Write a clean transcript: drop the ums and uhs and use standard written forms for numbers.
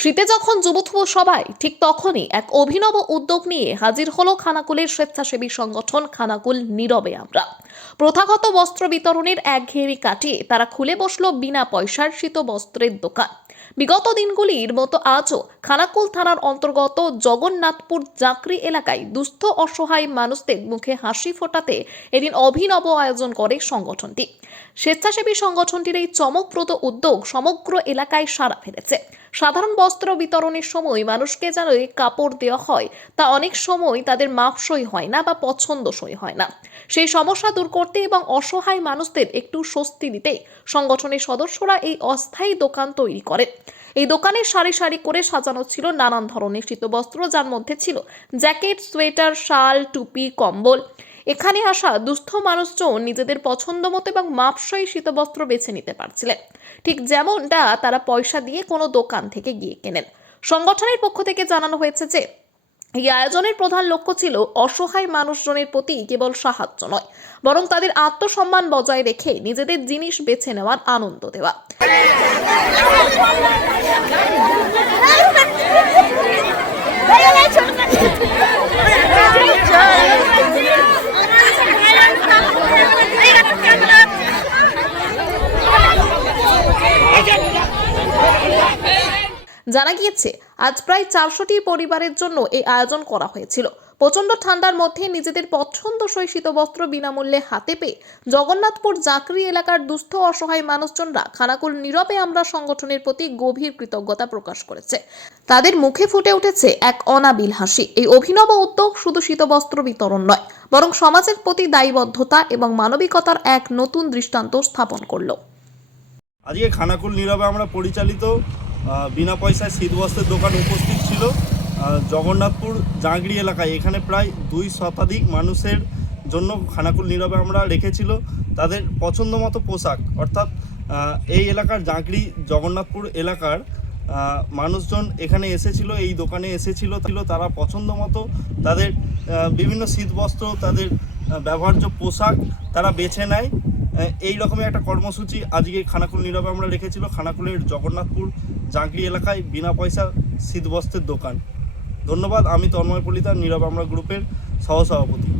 শীতে যখন যুবথুব সবাই ঠিক তখনই এক অভিনব উদ্যোগ নিয়ে হাজির হলো খানাকুলের স্বেচ্ছাসেবী সংগঠন খানাকুল নীরবে আমরা। প্রথাগত বস্ত্র বিতরণের একঘেয়েমি কাটিয়ে তারা খুলে বসলো বিনা পয়সার শীত বস্ত্রের দোকান। বিগত দিনগুলির মতো আজও খানাকুল থানার অন্তর্গত জগন্নাথপুর জাকরি এলাকায় দুস্থ অসহায় মানুষদের মুখে হাসি ফোটাতে এদিন অভিনব আয়োজন করে সংগঠনটি। স্বেচ্ছাসেবী সংগঠনটির এই চমকপ্রদ উদ্যোগ সমগ্র এলাকায় সাড়া ফেলেছে। সাধারণ বস্ত্র বিতরণের সময় মানুষকে যেন কাপড় দেওয়া হয় তা অনেক সময় তাদের মাপসই হয় না বা পছন্দসই হয় না। সেই সমস্যা দূর করতে এবং অসহায় মানুষদের একটু স্বস্তি দিতে সংগঠনের সদস্যরা এই অস্থায়ী দোকান তৈরি করে। এই দোকানে সারি সারি করে সাজানো ছিল নানান ধরনের শীতবস্ত্র, যার মধ্যে ছিল জ্যাকেট, সোয়েটার, শাল, টুপি, কম্বল। এখানে আসা দুস্থ মানুষজন নিজেদের পছন্দ মতো এবং মাপসই শীতবস্ত্র বেছে নিতে পারছিলেন, ঠিক যেমনটা তারা পয়সা দিয়ে কোনো দোকান থেকে গিয়ে কেনেন। সংগঠনের পক্ষ থেকে জানানো হয়েছে যে এই আয়োজনের প্রধান লক্ষ্য ছিল অসহায় মানুষজনের প্রতি কেবল সাহায্য নয়, বরং তাদের আত্মসম্মান বজায় রেখে নিজেদের জিনিস বেছে নেওয়ার আনন্দ দেওয়া। জানা গিয়েছে আজ প্রায় 400টি পরিবারের জন্য এই আয়োজন করা হয়েছিল। প্রচন্ড ঠান্ডার মধ্যে নিজেদের পছন্দসই শীতবস্ত্র বিনামূল্যে হাতে পেয়ে জগন্নাথপুর জাকরি এলাকার দুস্থ অসহায় মানুষজনরা খানাকুল নীরবে আমরা সংগঠনের প্রতি গভীর কৃতজ্ঞতা প্রকাশ করেছে। তাদের মুখে ফুটে উঠেছে এক অনাবিল হাসি। এই অভিনব উদ্যোগ শুধু শীতবস্ত্র বিতরণ নয়, বরং সমাজের প্রতি দায়বদ্ধতা এবং মানবিকতার এক নতুন দৃষ্টান্ত স্থাপন করলো। আজকে খানাকুল নীরবে আমরা পরিচালিত বিনা পয়সায় শীতবস্ত্রের দোকান উপস্থিত ছিল জগন্নাথপুর জাগরি এলাকায়। এখানে প্রায় 2 শতাধিক মানুষের জন্য খানাকুল নীরবে আমরা রেখেছিল তাদের পছন্দ মতো পোশাক। অর্থাৎ এই এলাকার জাগরি জগন্নাথপুর এলাকার মানুষজন এখানে এসেছিল, এই দোকানে এসেছিল, তারা পছন্দ মতো তাদের বিভিন্ন শীতবস্ত্র, তাদের ব্যবহার্য পোশাক তারা বেছে নেয়। এই রকমের একটা কর্মসূচি আজকে খানাকুল নীরবে আমরা রেখেছিল খানাকুলের জগন্নাথপুর জাগরি এলাকায় বিনা পয়সা শীতবস্ত্রের দোকান। ধন্যবাদ। আমি তন্ময় পলিতা, নীরবে আমরা গ্রুপের সহসভাপতি।